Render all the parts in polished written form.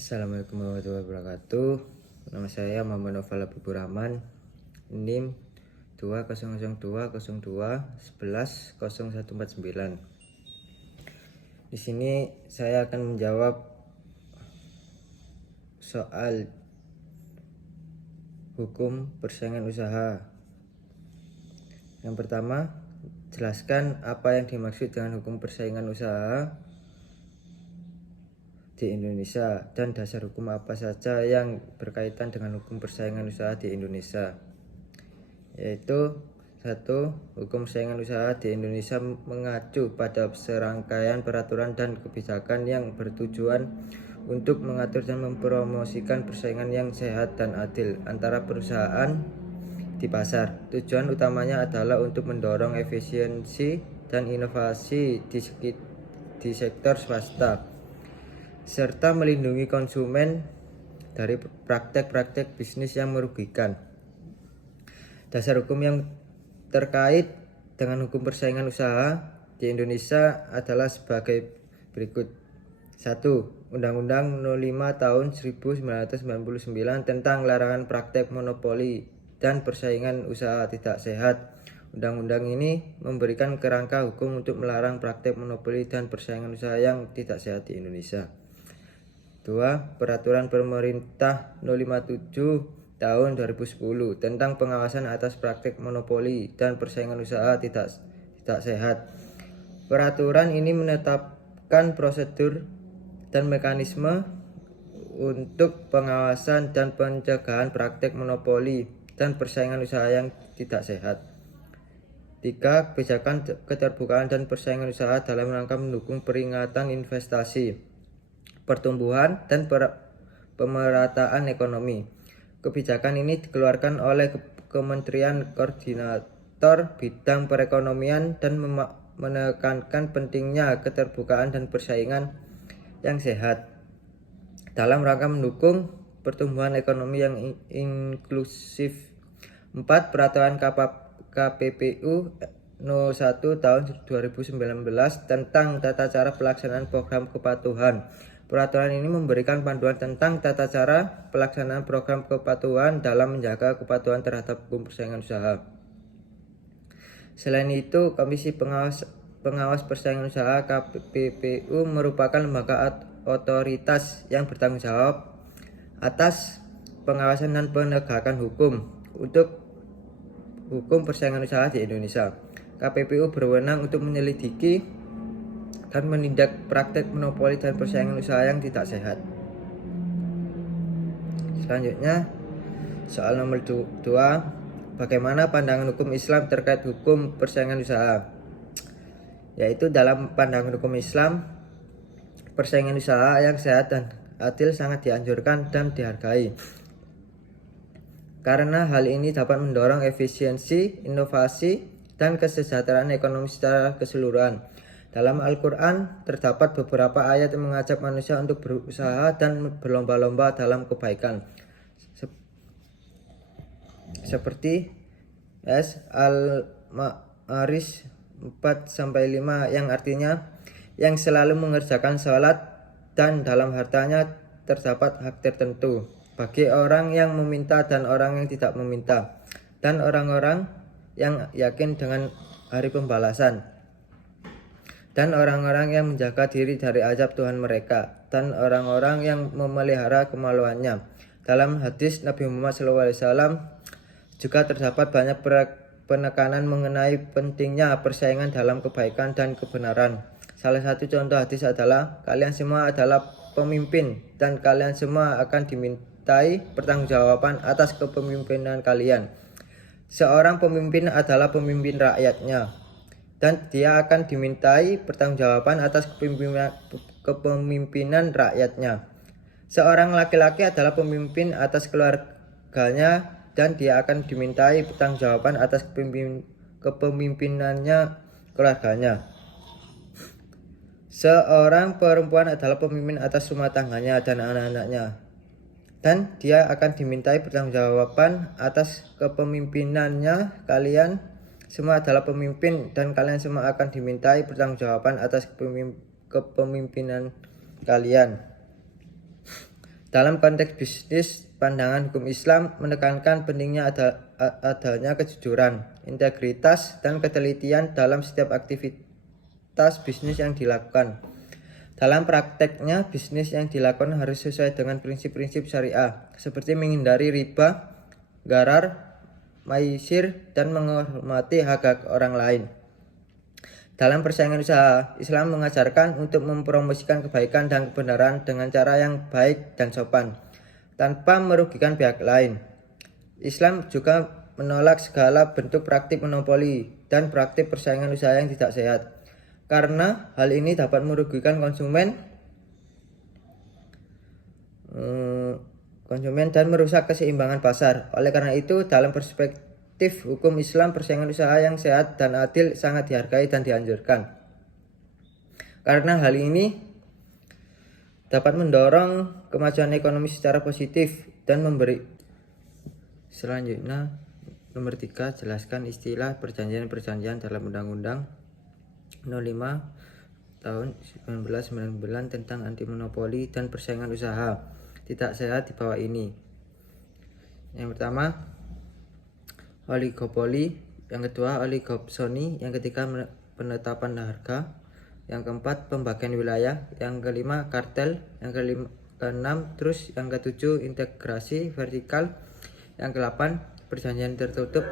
Assalamualaikum warahmatullahi wabarakatuh. Nama saya Muhammad Noval Habibur Rahman. NIM 200202111049. Di sini saya akan menjawab soal hukum persaingan usaha. Yang pertama, jelaskan apa yang dimaksud dengan hukum persaingan usaha di Indonesia dan dasar hukum apa saja yang berkaitan dengan hukum persaingan usaha di Indonesia. Yaitu 1. Hukum persaingan usaha di Indonesia mengacu pada serangkaian peraturan dan kebijakan yang bertujuan untuk mengatur dan mempromosikan persaingan yang sehat dan adil antara perusahaan di pasar. Tujuan utamanya adalah untuk mendorong efisiensi dan inovasi di sektor swasta, serta melindungi konsumen dari praktek-praktek bisnis yang merugikan. Dasar hukum yang terkait dengan hukum persaingan usaha di Indonesia adalah sebagai berikut. 1. Undang-Undang 05 Tahun 1999 tentang larangan praktek monopoli dan persaingan usaha tidak sehat. Undang-undang ini memberikan kerangka hukum untuk melarang praktek monopoli dan persaingan usaha yang tidak sehat di Indonesia. 2. Peraturan Pemerintah 057 Tahun 2010 tentang pengawasan atas praktik monopoli dan persaingan usaha tidak sehat. Peraturan ini menetapkan prosedur dan mekanisme untuk pengawasan dan pencegahan praktik monopoli dan persaingan usaha yang tidak sehat. 3. Kebijakan keterbukaan dan persaingan usaha dalam rangka mendukung peringatan investasi, pertumbuhan, dan pemerataan ekonomi. Kebijakan ini dikeluarkan oleh Kementerian Koordinator Bidang Perekonomian dan menekankan pentingnya keterbukaan dan persaingan yang sehat dalam rangka mendukung pertumbuhan ekonomi yang inklusif. 4. Peraturan KPPU 01 Tahun 2019 tentang tata cara pelaksanaan program kepatuhan. Peraturan ini memberikan panduan tentang tata cara pelaksanaan program kepatuhan dalam menjaga kepatuhan terhadap hukum persaingan usaha. Selain itu, Komisi Pengawas Persaingan Usaha KPPU merupakan lembaga otoritas yang bertanggung jawab atas pengawasan dan penegakan hukum untuk hukum persaingan usaha di Indonesia. KPPU berwenang untuk menyelidiki dan menindak praktek monopoli dan persaingan usaha yang tidak sehat. Selanjutnya, soal nomor 2, bagaimana pandangan hukum Islam terkait hukum persaingan usaha? Yaitu dalam pandangan hukum Islam, persaingan usaha yang sehat dan adil sangat dianjurkan dan dihargai, karena hal ini dapat mendorong efisiensi, inovasi, dan kesejahteraan ekonomi secara keseluruhan. Dalam Al-Quran terdapat beberapa ayat yang mengajak manusia untuk berusaha dan berlomba-lomba dalam kebaikan, seperti Al-Ma'arij 4-5 yang artinya yang selalu mengerjakan sholat dan dalam hartanya terdapat hak tertentu bagi orang yang meminta dan orang yang tidak meminta, dan orang-orang yang yakin dengan hari pembalasan, dan orang-orang yang menjaga diri dari azab Tuhan mereka, dan orang-orang yang memelihara kemaluannya. Dalam hadis Nabi Muhammad SAW juga terdapat banyak penekanan mengenai pentingnya persaingan dalam kebaikan dan kebenaran. Salah satu contoh hadis adalah, kalian semua adalah pemimpin dan kalian semua akan dimintai pertanggungjawaban atas kepemimpinan kalian. Seorang pemimpin adalah pemimpin rakyatnya, dan dia akan dimintai pertanggungjawaban atas kepemimpinan rakyatnya. Seorang laki-laki adalah pemimpin atas keluarganya, dan dia akan dimintai pertanggungjawaban atas kepemimpinannya keluarganya. Seorang perempuan adalah pemimpin atas rumah tangganya dan anak-anaknya, dan dia akan dimintai pertanggungjawaban atas kepemimpinannya. Kalian semua adalah pemimpin dan kalian semua akan dimintai pertanggungjawaban atas kepemimpinan kalian. Dalam konteks bisnis, pandangan hukum Islam menekankan pentingnya adanya kejujuran, integritas, dan ketelitian dalam setiap aktivitas bisnis yang dilakukan. Dalam prakteknya, bisnis yang dilakukan harus sesuai dengan prinsip-prinsip syariah, seperti menghindari riba, gharar, maisir, dan menghormati hak-hak orang lain. Dalam persaingan usaha, Islam mengajarkan untuk mempromosikan kebaikan dan kebenaran dengan cara yang baik dan sopan, tanpa merugikan pihak lain. Islam juga menolak segala bentuk praktik monopoli dan praktik persaingan usaha yang tidak sehat, karena hal ini dapat merugikan konsumen dan merusak keseimbangan pasar. Oleh karena itu, dalam perspektif hukum Islam, persaingan usaha yang sehat dan adil sangat dihargai dan dianjurkan. Karena hal ini dapat mendorong kemajuan ekonomi secara positif dan memberi. Selanjutnya, nomor 3, jelaskan istilah perjanjian-perjanjian dalam Undang-Undang 05 tahun 1999 tentang anti monopoli dan persaingan usaha tidak sehat di bawah ini. Yang pertama, oligopoli, yang kedua oligopsoni, yang ketiga penetapan harga, yang keempat pembagian wilayah, yang kelima kartel, yang keenam terus, yang ketujuh integrasi vertikal, yang ke-8 perjanjian tertutup,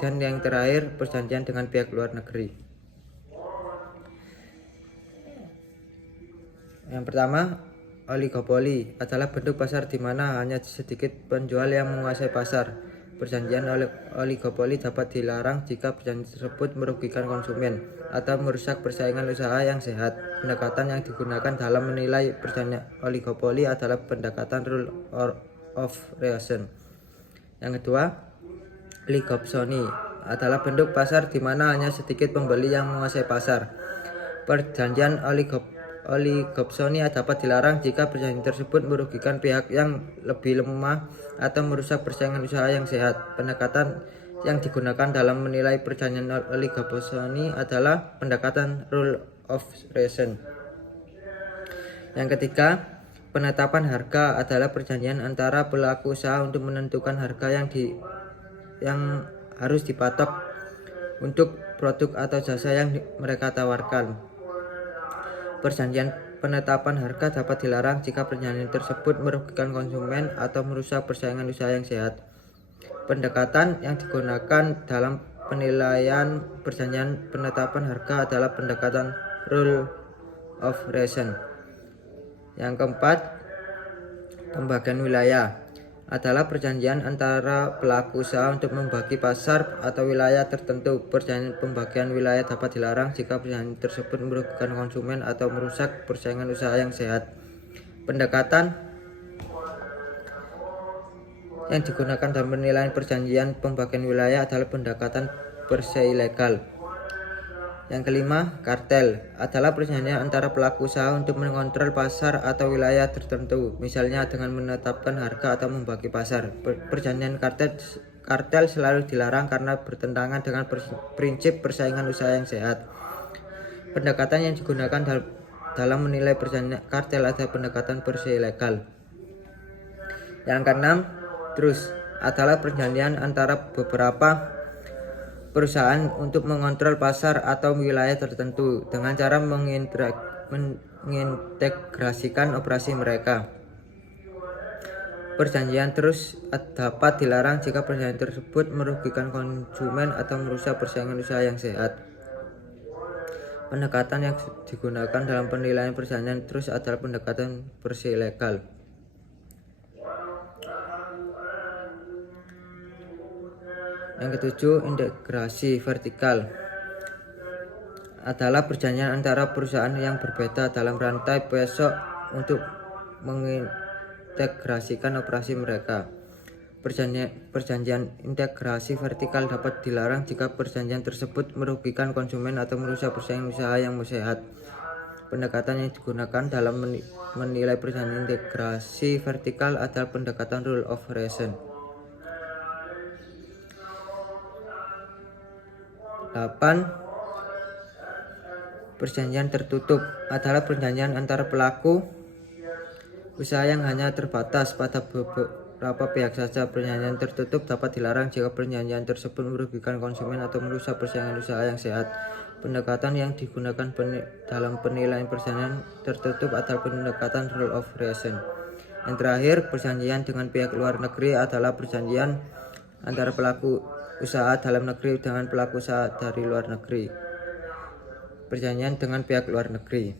dan yang terakhir perjanjian dengan pihak luar negeri. Yang pertama, oligopoli adalah bentuk pasar di mana hanya sedikit penjual yang menguasai pasar. Perjanjian oligopoli dapat dilarang jika perjanjian tersebut merugikan konsumen atau merusak persaingan usaha yang sehat. Pendekatan yang digunakan dalam menilai perjanjian oligopoli adalah pendekatan rule of reason. Yang kedua, oligopsoni adalah bentuk pasar di mana hanya sedikit pembeli yang menguasai pasar. Perjanjian oligopsoni dapat dilarang jika perjanjian tersebut merugikan pihak yang lebih lemah atau merusak persaingan usaha yang sehat. Pendekatan yang digunakan dalam menilai perjanjian oligopsoni adalah pendekatan rule of reason. Yang ketiga, penetapan harga adalah perjanjian antara pelaku usaha untuk menentukan harga yang harus dipatok untuk produk atau jasa yang mereka tawarkan. Perjanjian penetapan harga dapat dilarang jika perjanjian tersebut merugikan konsumen atau merusak persaingan usaha yang sehat. Pendekatan yang digunakan dalam penilaian perjanjian penetapan harga adalah pendekatan rule of reason. Yang keempat, pembagian wilayah adalah perjanjian antara pelaku usaha untuk membagi pasar atau wilayah tertentu. Perjanjian pembagian wilayah dapat dilarang jika perjanjian tersebut merugikan konsumen atau merusak persaingan usaha yang sehat. Pendekatan yang digunakan dalam penilaian perjanjian pembagian wilayah adalah pendekatan per se ilegal. Yang kelima, kartel adalah perjanjian antara pelaku usaha untuk mengontrol pasar atau wilayah tertentu, misalnya dengan menetapkan harga atau membagi pasar. Perjanjian kartel selalu dilarang karena bertentangan dengan prinsip persaingan usaha yang sehat. Pendekatan yang digunakan dalam menilai perjanjian kartel adalah pendekatan per se ilegal. Yang keenam, terus adalah perjanjian antara beberapa perusahaan untuk mengontrol pasar atau wilayah tertentu dengan cara mengintegrasikan operasi mereka. Perjanjian terus dapat dilarang jika perjanjian tersebut merugikan konsumen atau merusak persaingan usaha yang sehat. Pendekatan yang digunakan dalam penilaian perjanjian terus adalah pendekatan per se ilegal. Yang ketujuh, integrasi vertikal adalah perjanjian antara perusahaan yang berbeda dalam rantai pasok untuk mengintegrasikan operasi mereka. Perjanjian integrasi vertikal dapat dilarang jika perjanjian tersebut merugikan konsumen atau merusak persaingan usaha yang sehat. Pendekatan yang digunakan dalam menilai perjanjian integrasi vertikal adalah pendekatan rule of reason. 8. Perjanjian tertutup adalah perjanjian antara pelaku usaha yang hanya terbatas pada beberapa pihak saja. Perjanjian tertutup dapat dilarang jika perjanjian tersebut merugikan konsumen atau merusak persaingan usaha yang sehat. Pendekatan yang digunakan dalam penilaian perjanjian tertutup adalah pendekatan rule of reason. Yang terakhir, perjanjian dengan pihak luar negeri adalah perjanjian antara pelaku usaha dalam negeri dengan pelaku usaha dari luar negeri. Perjanjian dengan pihak luar negeri.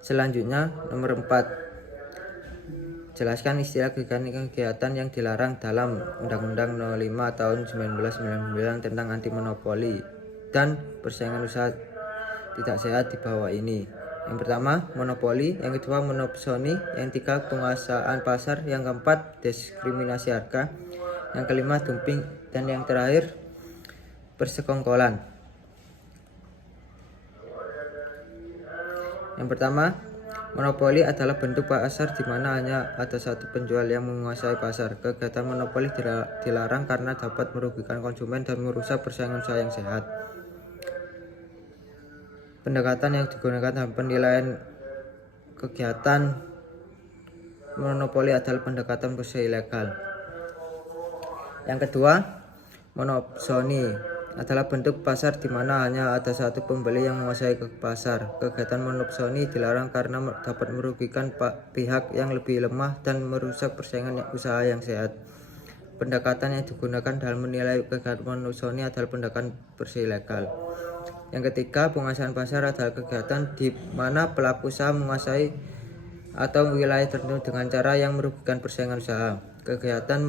Selanjutnya, nomor 4. Jelaskan istilah kegiatan yang dilarang dalam Undang-Undang 05 tahun 1999 tentang anti monopoli dan persaingan usaha tidak sehat di bawah ini. Yang pertama, monopoli. Yang kedua, monopsoni. Yang tiga, penguasaan pasar. Yang keempat, diskriminasi harga. Yang kelima, dumping. Dan yang terakhir, persekongkolan. Yang pertama, monopoli adalah bentuk pasar di mana hanya ada satu penjual yang menguasai pasar. Kegiatan monopoli dilarang karena dapat merugikan konsumen dan merusak persaingan usaha yang sehat. Pendekatan yang digunakan dalam penilaian kegiatan monopoli adalah pendekatan bersih ilegal. Yang kedua, monopsoni adalah bentuk pasar di mana hanya ada satu pembeli yang menguasai pasar. Kegiatan monopsoni dilarang karena dapat merugikan pihak yang lebih lemah dan merusak persaingan usaha yang sehat. Pendekatan yang digunakan dalam menilai kegiatan monopsoni adalah pendekatan bersih ilegal. Yang ketiga, penguasaan pasar adalah kegiatan di mana pelaku usaha menguasai atau wilayah tertentu dengan cara yang merugikan persaingan usaha. Kegiatan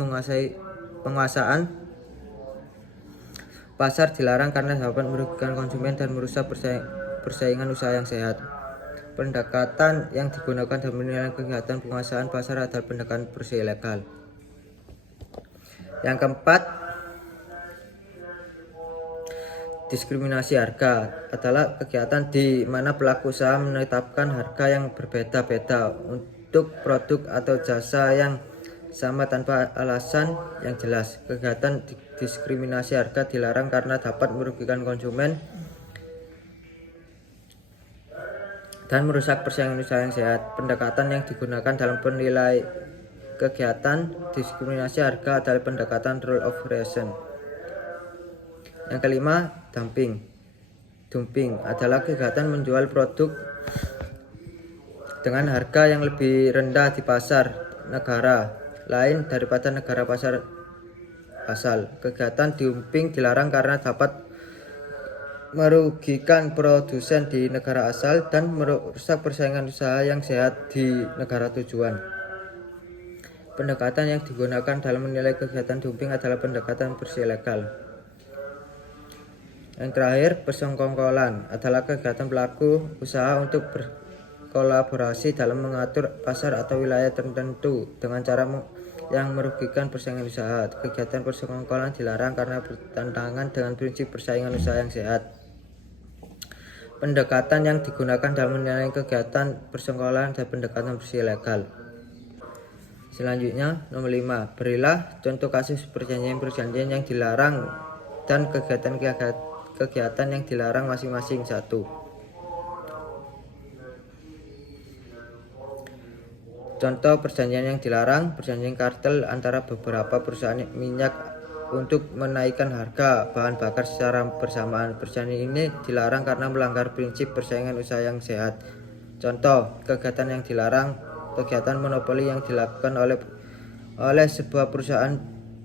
penguasaan pasar dilarang karena dapat merugikan konsumen dan merusak persaingan usaha yang sehat. Pendekatan yang digunakan dalam menilai kegiatan penguasaan pasar adalah pendekatan bersih ilegal. Yang keempat, diskriminasi harga adalah kegiatan di mana pelaku usaha menetapkan harga yang berbeda-beda untuk produk atau jasa yang sama tanpa alasan yang jelas. Kegiatan diskriminasi harga dilarang karena dapat merugikan konsumen dan merusak persaingan usaha yang sehat. Pendekatan yang digunakan dalam penilai kegiatan diskriminasi harga adalah pendekatan rule of reason. Yang kelima, dumping. Dumping adalah kegiatan menjual produk dengan harga yang lebih rendah di pasar negara lain daripada negara pasar asal. Kegiatan dumping dilarang karena dapat merugikan produsen di negara asal dan merusak persaingan usaha yang sehat di negara tujuan. Pendekatan yang digunakan dalam menilai kegiatan dumping adalah pendekatan bersih ilegal. Yang terakhir, persekongkolan adalah kegiatan pelaku usaha untuk berkolaborasi dalam mengatur pasar atau wilayah tertentu dengan cara yang merugikan persaingan usaha. Kegiatan persekongkolan dilarang karena bertentangan dengan prinsip persaingan usaha yang sehat. Pendekatan yang digunakan dalam menilai kegiatan persekongkolan adalah pendekatan bersih ilegal. Selanjutnya, nomor 5. Berilah contoh kasus perjanjian-perjanjian yang dilarang dan kegiatan yang dilarang masing-masing. 1. Contoh perjanjian yang dilarang: perjanjian kartel antara beberapa perusahaan minyak untuk menaikkan harga bahan bakar secara bersamaan. Perjanjian ini dilarang karena melanggar prinsip persaingan usaha yang sehat. Contoh kegiatan yang dilarang: kegiatan monopoli yang dilakukan oleh sebuah perusahaan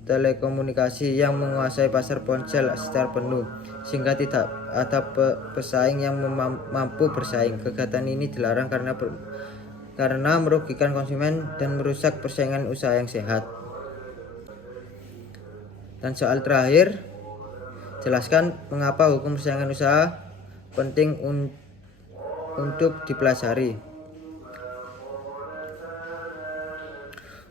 telekomunikasi yang menguasai pasar ponsel secara penuh sehingga tidak ada pesaing yang mampu bersaing. Kegiatan ini dilarang karena merugikan konsumen dan merusak persaingan usaha yang sehat. Dan soal terakhir, jelaskan mengapa hukum persaingan usaha penting untuk dipelajari.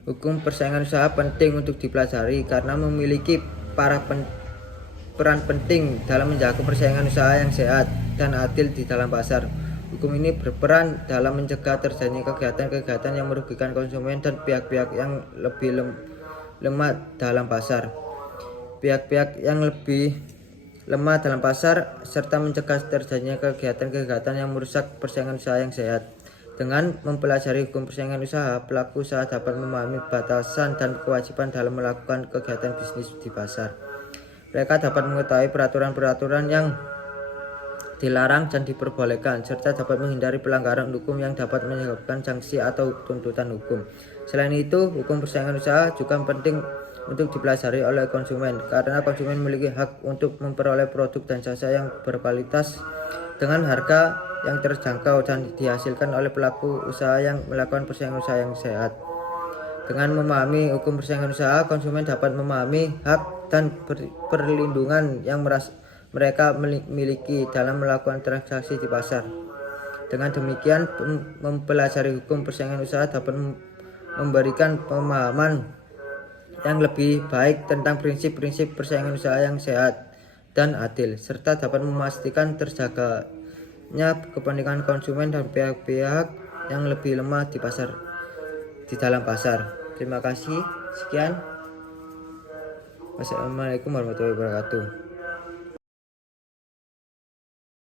Hukum persaingan usaha penting untuk dipelajari karena memiliki peran penting dalam menjaga persaingan usaha yang sehat dan adil di dalam pasar. Hukum ini berperan dalam mencegah terjadinya kegiatan-kegiatan yang merugikan konsumen dan pihak-pihak yang lebih lemah dalam pasar. Pihak-pihak yang lebih lemah dalam pasar serta mencegah terjadinya kegiatan-kegiatan yang merusak persaingan usaha yang sehat. Dengan mempelajari hukum persaingan usaha, pelaku usaha dapat memahami batasan dan kewajiban dalam melakukan kegiatan bisnis di pasar. Mereka dapat mengetahui peraturan-peraturan yang dilarang dan diperbolehkan, serta dapat menghindari pelanggaran hukum yang dapat menyebabkan sanksi atau tuntutan hukum. Selain itu, hukum persaingan usaha juga penting untuk dipelajari oleh konsumen, karena konsumen memiliki hak untuk memperoleh produk dan jasa yang berkualitas dengan harga yang terjangkau dan dihasilkan oleh pelaku usaha yang melakukan persaingan usaha yang sehat. Dengan memahami hukum persaingan usaha, konsumen dapat memahami hak dan perlindungan yang mereka miliki dalam melakukan transaksi di pasar. Dengan demikian, mempelajari hukum persaingan usaha dapat memberikan pemahaman yang lebih baik tentang prinsip-prinsip persaingan usaha yang sehat dan adil, serta dapat memastikan terjaganya kepentingan konsumen dan pihak-pihak yang lebih lemah di dalam pasar. Terima kasih. Sekian. Wassalamualaikum warahmatullahi wabarakatuh.